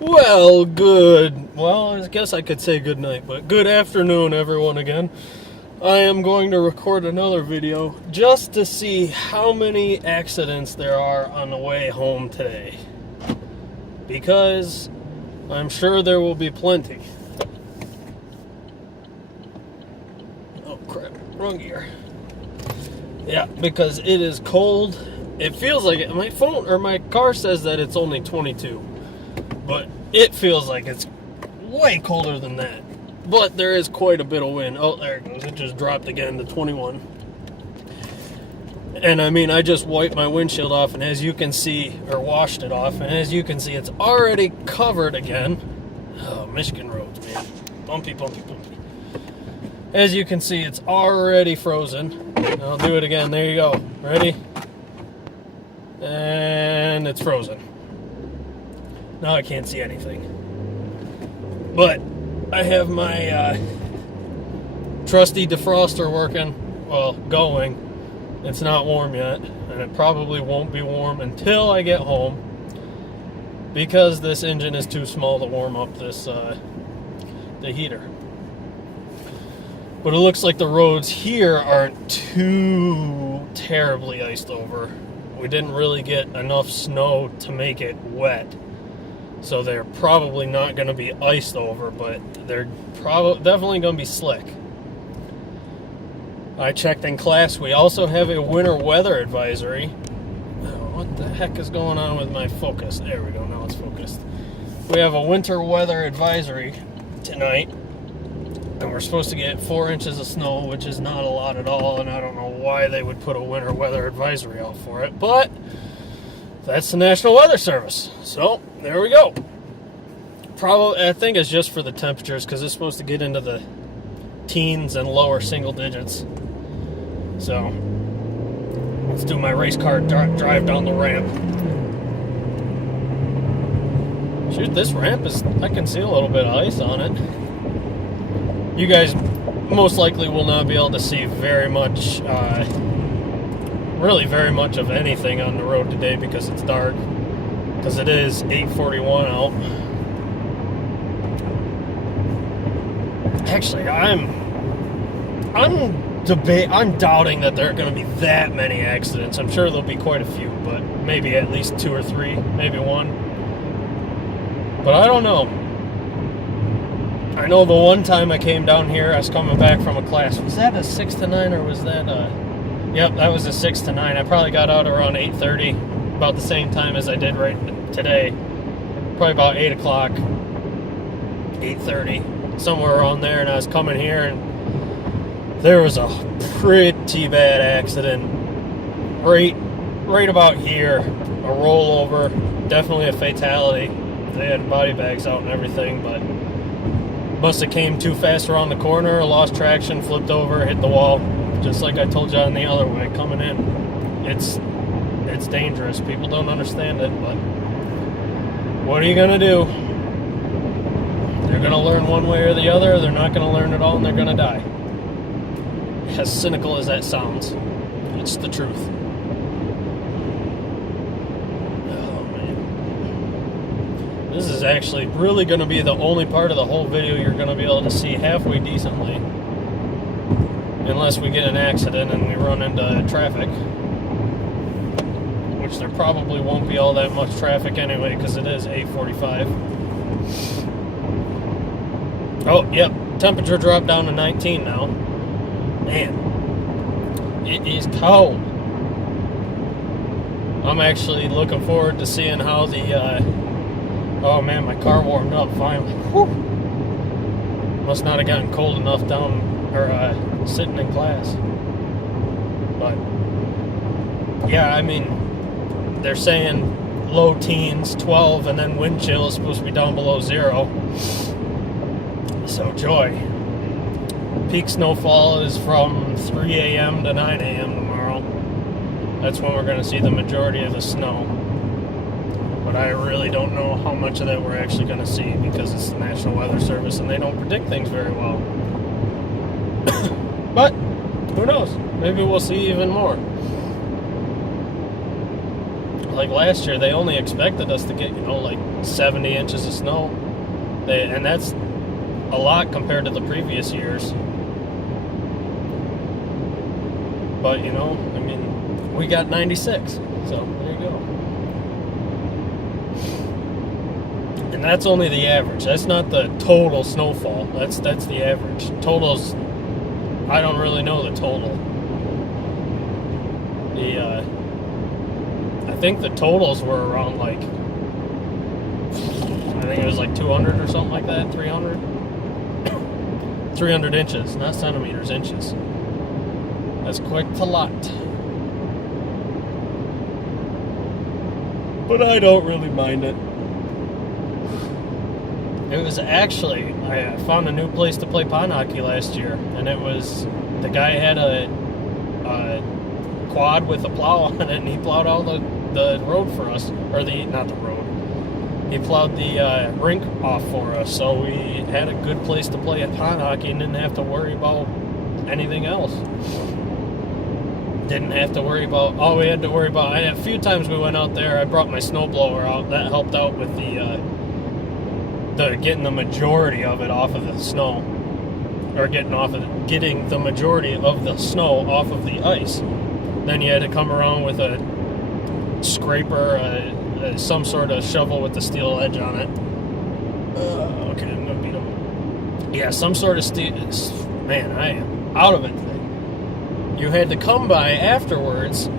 Well, I guess I could say good night, but good afternoon, everyone, again. I am going to record another video just to see how many accidents there are on the way home today. Because I'm sure there will be plenty. Oh, crap. Wrong gear. Yeah, because it is cold. It feels like it. My phone or my car says that it's only 22. But it feels like it's way colder than that. But there is quite a bit of wind. Oh, there it goes. It just dropped again to 21. And I mean, I just wiped my windshield off, and as you can see, or washed it off, and as you can see, it's already covered again. Oh, Michigan roads, man. Bumpy, bumpy, bumpy. As you can see, it's already frozen. I'll do it again. There you go. Ready? And it's frozen. Now I can't see anything. But I have my trusty defroster working, well, going. It's not warm yet, and it probably won't be warm until I get home because this engine is too small to warm up this the heater. But it looks like the roads here aren't too terribly iced over. We didn't really get enough snow to make it wet. So they're probably not going to be iced over, but they're definitely going to be slick. I checked in class. We also have a winter weather advisory. Oh, what the heck is going on with my focus? There we go. Now it's focused. We have a winter weather advisory tonight, and we're supposed to get 4 inches of snow, which is not a lot at all, and I don't know why they would put a winter weather advisory out for it, but that's the National Weather Service. So, there we go. Probably, I think it's just for the temperatures because it's supposed to get into the teens and lower single digits. So, let's do my race car drive down the ramp. Shoot, this ramp is, I can see a little bit of ice on it. You guys most likely will not be able to see very much, really very much of anything on the road today because it's dark, because it is 8:41 out. Actually, I'm doubting that there are going to be that many accidents. I'm sure there'll be quite a few, but maybe at least 2 or 3, maybe 1. But I don't know. I know the one time I came down here, I was coming back from a class. Was that a 6 to 9 or was that a... Yep, that was a 6 to 9. I probably got out around 8:30, about the same time as I did right today. Probably about 8 o'clock, 8:30, somewhere around there. And I was coming here, and there was a pretty bad accident right about here. A rollover, definitely a fatality. They had body bags out and everything, but must have came too fast around the corner, lost traction, flipped over, hit the wall. Just like I told you on the other way coming in. It's dangerous. People don't understand it, but what are you going to do? They're going to learn one way or the other, or they're not going to learn at all, and they're going to die. As cynical as that sounds, it's the truth. Oh, man. This is actually really going to be the only part of the whole video you're going to be able to see halfway decently. Unless we get an accident and we run into traffic. Which there probably won't be all that much traffic anyway, because it is 8:45. Oh, yep. Temperature dropped down to 19 now. Man. It is cold. I'm actually looking forward to seeing how the... oh man, my car warmed up finally. Whew. Must not have gotten cold enough down... or sitting in class. But yeah, I mean, they're saying low teens, 12, and then wind chill is supposed to be down below 0. So joy. Peak snowfall is from 3 a.m. to 9 a.m. tomorrow. That's when we're going to see the majority of the snow. But I really don't know how much of that we're actually going to see because it's the National Weather Service and they don't predict things very well. But who knows? Maybe we'll see even more. like last year, they only expected us to get, like 70 inches of snow. And that's a lot compared to the previous years. But, we got 96. So, there you go. And that's only the average. That's not the total snowfall. That's the average. Totals, I don't really know the total. I think the totals were around I think it was 200 or something like that, 300. 300 inches, not centimeters, inches. That's quite a lot. But I don't really mind it. It was actually, I found a new place to play pond hockey last year, and the guy had a quad with a plow on it, and he plowed all the road for us, or not the road. He plowed the rink off for us, so we had a good place to play pond hockey and didn't have to worry about anything else. Didn't have to worry about, all we had to worry about, a few times we went out there, I brought my snowblower out, that helped out with the getting the majority of it off of the snow, or getting the majority of the snow off of the ice. Then you had to come around with a scraper, some sort of shovel with the steel edge on it. Okay, I'm gonna beat him. Yeah, some sort of steel. Man, I am out of it today. You had to come by afterwards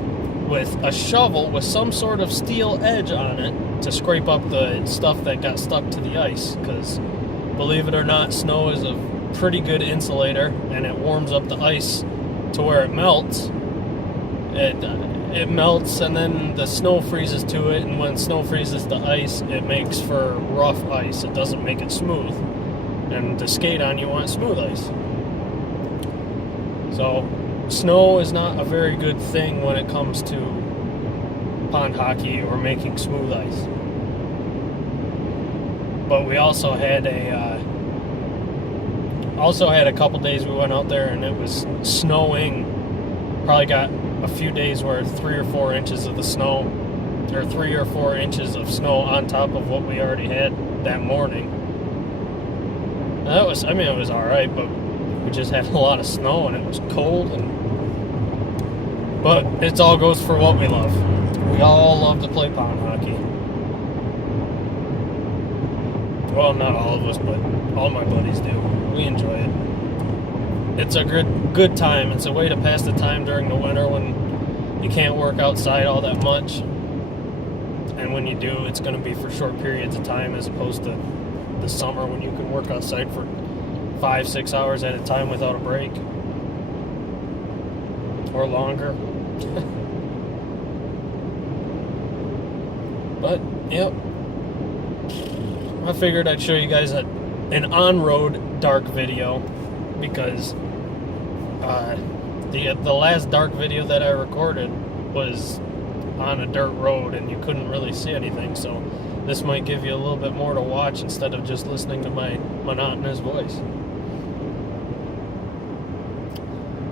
with a shovel with some sort of steel edge on it to scrape up the stuff that got stuck to the ice, because believe it or not, snow is a pretty good insulator, and it warms up the ice to where it melts. It melts, and then the snow freezes to it, and when snow freezes the ice, it makes for rough ice. It doesn't make it smooth, and to skate on, you want smooth ice. So snow is not a very good thing when it comes to pond hockey or making smooth ice. But we also had a couple days we went out there and it was snowing. Probably got a few days where 3 or 4 inches of the snow, or 3 or 4 inches of snow on top of what we already had that morning. And it was all right, but we just had a lot of snow and it was cold, but it all goes for what we love. We all love to play pond hockey. Well, not all of us, but all my buddies do. We enjoy it. It's a good time. It's a way to pass the time during the winter when you can't work outside all that much. And when you do, it's going to be for short periods of time as opposed to the summer when you can work outside for 5-6 hours at a time without a break. Or longer. But, yep. I figured I'd show you guys an on-road dark video, because the last dark video that I recorded was on a dirt road and you couldn't really see anything, so this might give you a little bit more to watch instead of just listening to my monotonous voice.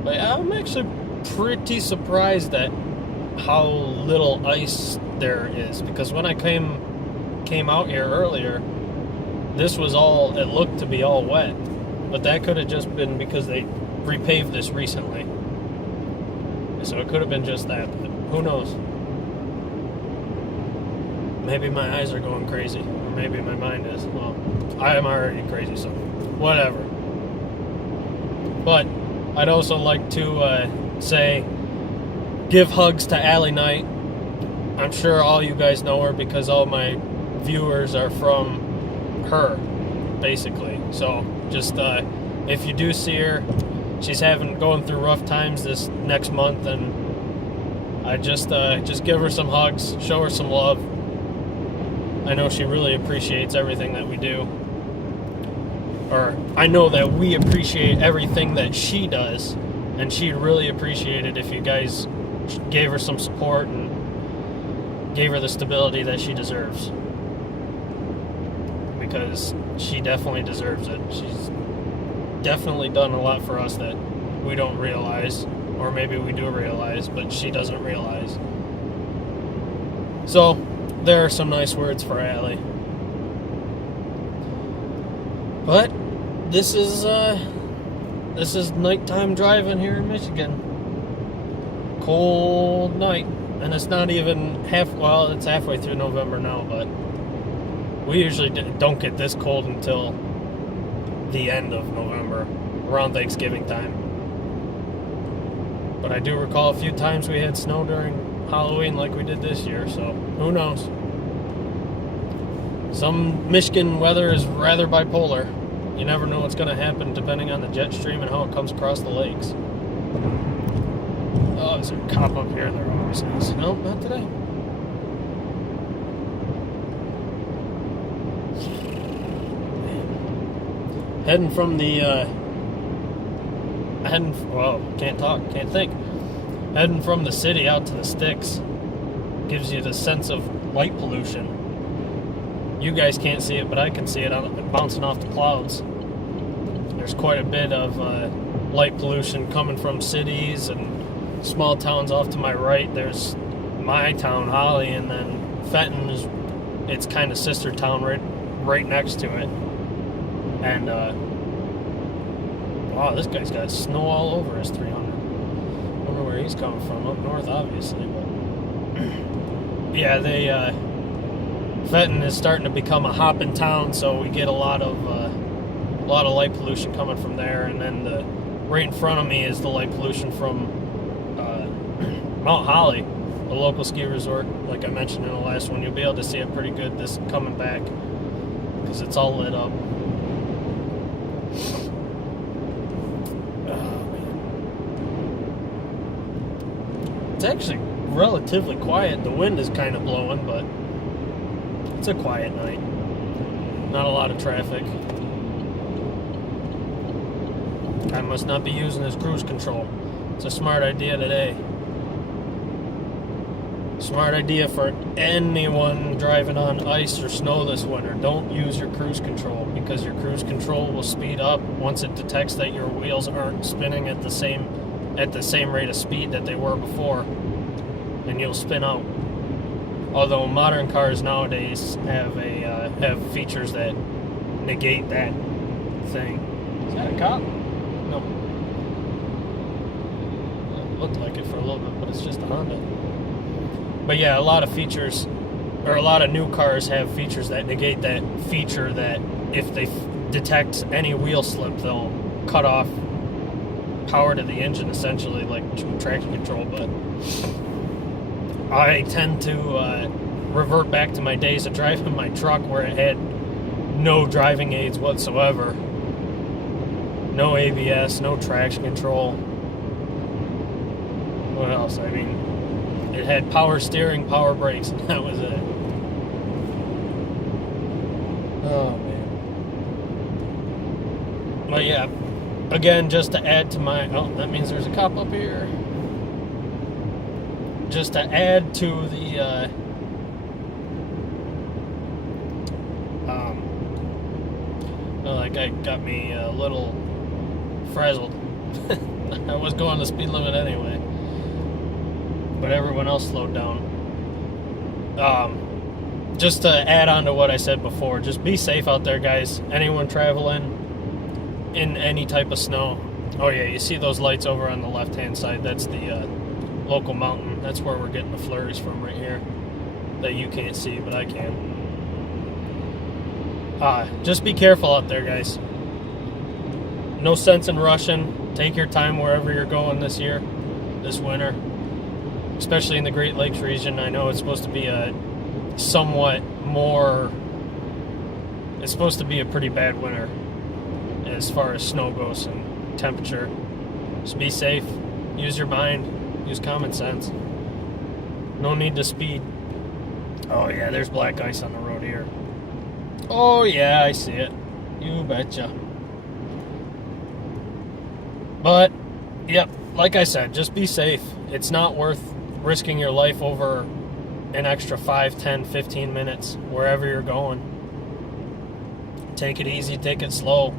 But I'm actually pretty surprised at how little ice there is, because when I came out here earlier, this was all, it looked to be all wet, but that could have just been because they repaved this recently, so it could have been just that, but who knows. Maybe my eyes are going crazy, or maybe my mind is. Well, I am already crazy, so whatever. But I'd also like to give hugs to Allie Knight. I'm sure all you guys know her because all my viewers are from her, basically. So just if you do see her, she's going through rough times this next month, and I just give her some hugs, show her some love. I know she really appreciates everything that we do, or I know that we appreciate everything that she does, and she'd really appreciate it if you guys gave her some support and gave her the stability that she deserves, because she definitely deserves it. She's definitely done a lot for us that we don't realize, or maybe we do realize, but she doesn't realize. So there are some nice words for Allie. But this is nighttime driving here in Michigan. Cold night, and it's not even it's halfway through November now, but we usually don't get this cold until the end of November, around Thanksgiving time. But I do recall a few times we had snow during Halloween like we did this year, so who knows? Some Michigan weather is rather bipolar. You never know what's going to happen depending on the jet stream and how it comes across the lakes. Oh, is there a cop up here? There always is. No, not today. Heading from the, can't think. Heading from the city out to the sticks gives you the sense of light pollution. You guys can't see it, but I can see it bouncing off the clouds. There's quite a bit of light pollution coming from cities and small towns off to my right. There's my town, Holly, and then Fenton is its kind of sister town right next to it. And wow, this guy's got snow all over his 300. I wonder where he's coming from. Up north, obviously, but yeah, Fenton is starting to become a hopping town, so we get a lot of light pollution coming from there. And then right in front of me is the light pollution from Mount Holly, a local ski resort. Like I mentioned in the last one, you'll be able to see it pretty good this coming back because it's all lit up. Oh, man. It's actually relatively quiet. The wind is kind of blowing, but it's a quiet night. Not a lot of traffic. I must not be using his cruise control. It's a smart idea today. Smart idea for anyone driving on ice or snow this winter. Don't use your cruise control, because your cruise control will speed up once it detects that your wheels aren't spinning at the same rate of speed that they were before, and you'll spin out. Although modern cars nowadays have features that negate that thing. Is that a cop? No. It looked like it for a little bit, but it's just a Honda. But yeah, a lot of new cars have features that negate that feature, that if they detect any wheel slip, they'll cut off power to the engine, essentially, like traction control. But I tend to revert back to my days of driving my truck where it had no driving aids whatsoever. No ABS, no traction control. What else? I mean, it had power steering, power brakes, and that was it. Oh, man. But yeah, again, just to add to my... Oh, that means there's a cop up here. Just to add to the... that guy got me a little frazzled. I was going the speed limit anyway, but everyone else slowed down. Just to add on to what I said before, just be safe out there, guys. Anyone traveling in any type of snow. Oh yeah, you see those lights over on the left-hand side? That's the local mountain. That's where we're getting the flurries from right here, that you can't see, but I can. Just be careful out there, guys. No sense in rushing. Take your time wherever you're going this winter. Especially in the Great Lakes region. I know it's supposed to be it's supposed to be a pretty bad winter as far as snow goes and temperature. Just be safe. Use your mind. Use common sense. No need to speed. Oh yeah, there's black ice on the road here. Oh yeah, I see it. You betcha. But, yep, like I said, just be safe. It's not worth risking your life over an extra 5, 10, 15 minutes wherever you're going. Take it easy, take it slow.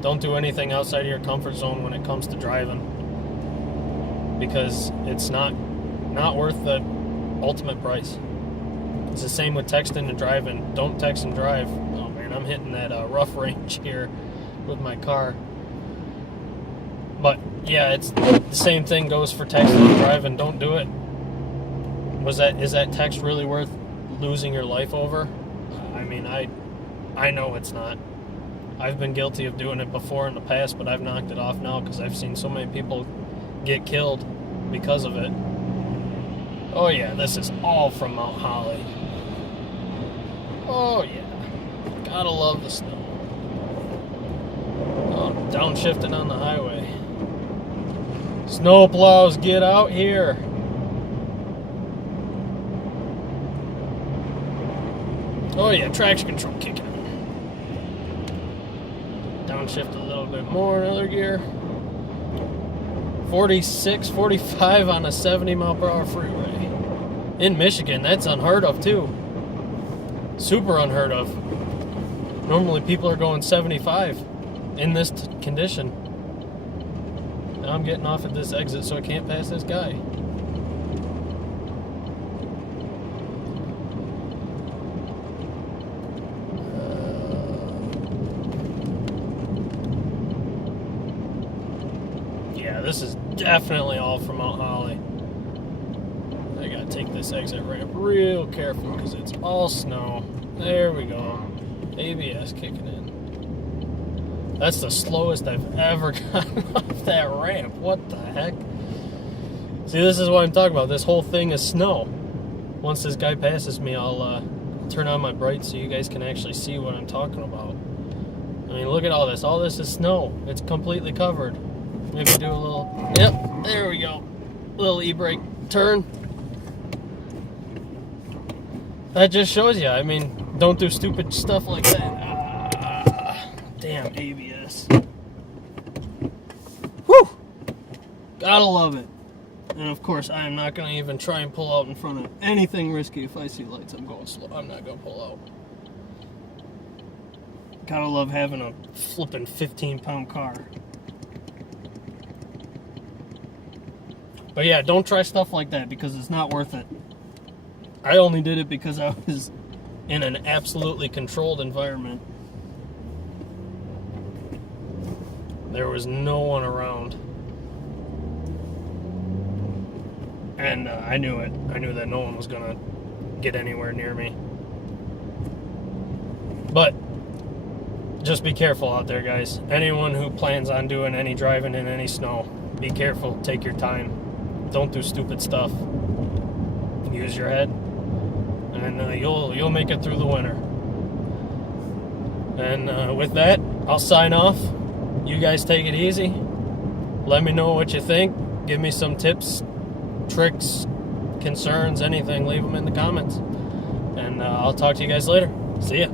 Don't do anything outside of your comfort zone when it comes to driving, because it's not worth the ultimate price. It's the same with texting and driving. Don't text and drive. Oh man, I'm hitting that rough range here with my car. But yeah, it's the same thing goes for texting and driving. Don't do it. Is that text really worth losing your life over? I mean, I know it's not. I've been guilty of doing it before in the past, but I've knocked it off now because I've seen so many people get killed because of it. Oh yeah, this is all from Mount Holly. Oh yeah, gotta love the snow. Oh, downshifting on the highway. Snow plows, get out here. Oh yeah, traction control kicking in. Downshift a little bit more, another gear. 46, 45 on a 70 mile per hour freeway. In Michigan, that's unheard of too. Super unheard of. Normally people are going 75 in this condition. Now I'm getting off at this exit so I can't pass this guy. Yeah, this is definitely all from Mount Holly. I gotta take this exit ramp real careful because it's all snow. There we go. ABS kicking in. That's the slowest I've ever gotten off that ramp. What the heck? See, this is what I'm talking about. This whole thing is snow. Once this guy passes me, I'll turn on my brights so you guys can actually see what I'm talking about. I mean, look at all this. All this is snow. It's completely covered. Maybe do a little... Yep, there we go. Little e-brake turn. That just shows you. I mean, don't do stupid stuff like that. Damn ABS. Whew! Gotta love it. And of course, I am not going to even try and pull out in front of anything risky. If I see lights, I'm going slow. I'm not going to pull out. Gotta love having a flipping 15-pound car. But yeah, don't try stuff like that because it's not worth it. I only did it because I was in an absolutely controlled environment. There was no one around. And I knew it. I knew that no one was going to get anywhere near me. But just be careful out there, guys. Anyone who plans on doing any driving in any snow, be careful. Take your time. Don't do stupid stuff. Use your head, and you'll make it through the winter. And with that, I'll sign off. You guys take it easy. Let me know what you think. Give me some tips, tricks, concerns, anything. Leave them in the comments. And I'll talk to you guys later. See ya.